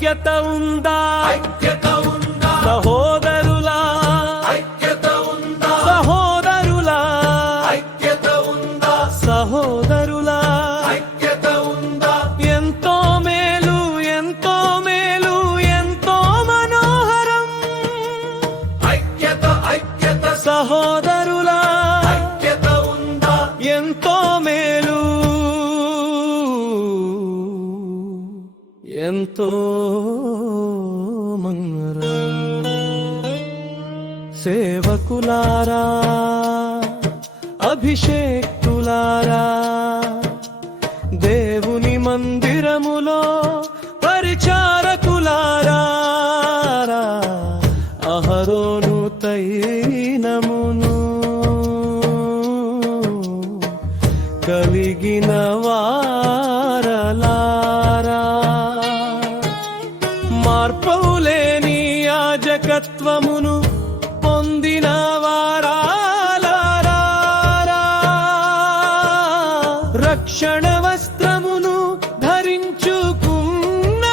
ఐక్యత ఉందా సహోదరులా సహోదరులా ఎంతో మేలు ఎంతో మేలు ఎంతో మనోహరం సహోదరులా ఎంతో మేలు ఎంతో మంగళం సేవకులారా అభిషేక్తులారా దేవుని మందిరములో పరిచారకులారా అహరోను తైనమును కలిగిన వారలారా మార్పులేని యాజకత్వమును పొందిన వారాలారా రక్షణ వస్త్రమును ధరించుకున్న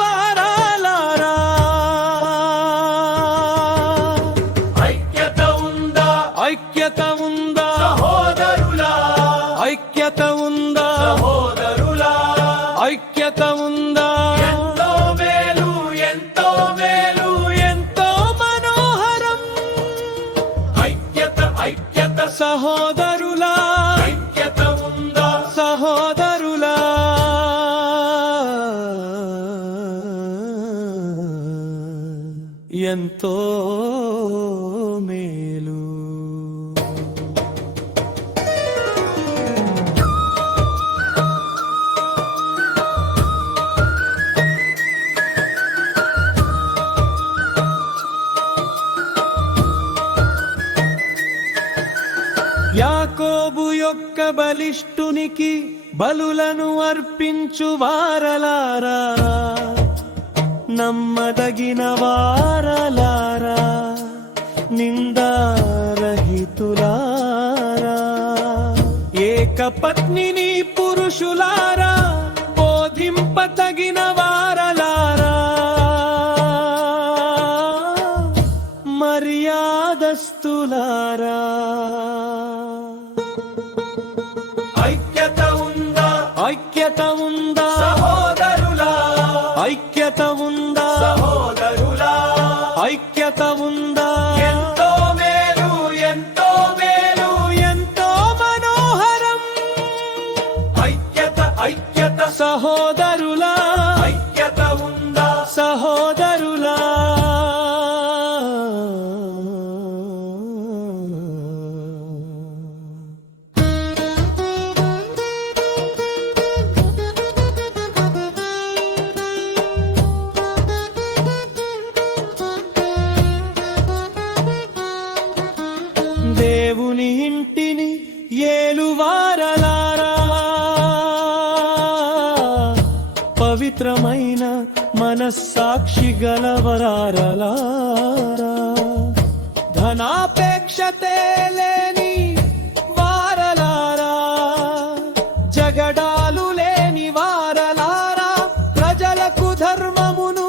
వారాలారా ఐక్యత ఉందా సహోదరులా ఐక్యత ఉందా సహోదరులా ఐక్యత ఉందా ఎంతో మేలు ఎంతో మేలు ఎంతో మనోహరం ఐక్యత సహోదరులా ఐక్యత ఉందా సహోదరులా ఎంతో మేలు యాకోబు యొక్క బలిష్ఠునికి బలులను అర్పించు వారలారా నమ్మదగిన వారలారా నిందారహితులారా ఏక పత్నిని పురుషులారా బోధింపతగిన వారలారా మర్యాదస్తులారా ఐక్యత ఉందా సహోదరులా ఐక్యత ఉందా సహోదరులా ఐక్యత ఉందా ఎంతో మేలు ఎంతో మేలు ఎంతో మనోహరం ఐక్యత సహోదరులా ఐక్యత ఉందా సహోదరులా దేవుని ఇంటిని ఏలువారలారా పవిత్రమైన మనస్సాక్షి గలవరారలారా ధనాపేక్షతే లేని వారలారా జగడాలు లేని వారలారా ప్రజలకు ధర్మమును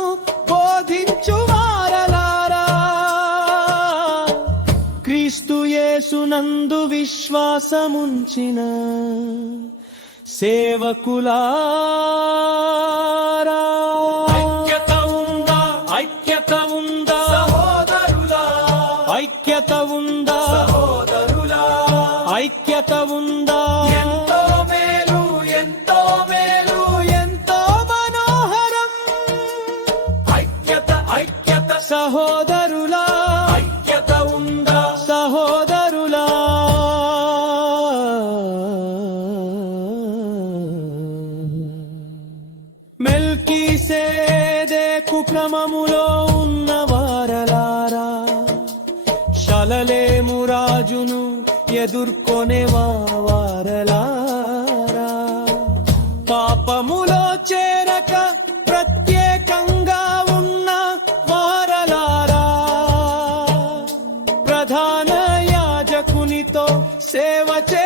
బోధించు వారలారా క్రీస్తు యేసునందు విశ్వాసముంచిన సేవకులారా ఐక్యత ఉందా సహోదరులా ఐక్యత ఉందా సహోదరులా ఐక్యత ఉందా ఎంతో మేలు ఎంతో మేలు ఎంతో మనోహరం ఐక్యత సహోదరులా ఐక్యత ఉందా సహోదరులా మెల్కీసెదెకు క్రమములో ఉన్న వారలారా షలేము రాజును ఎదుర్కొనే వారలారా పాపములో చేరక ప్రత్యేకంగా ఉన్న వారలారా ప్రధాన యాజకునితో సేవ చే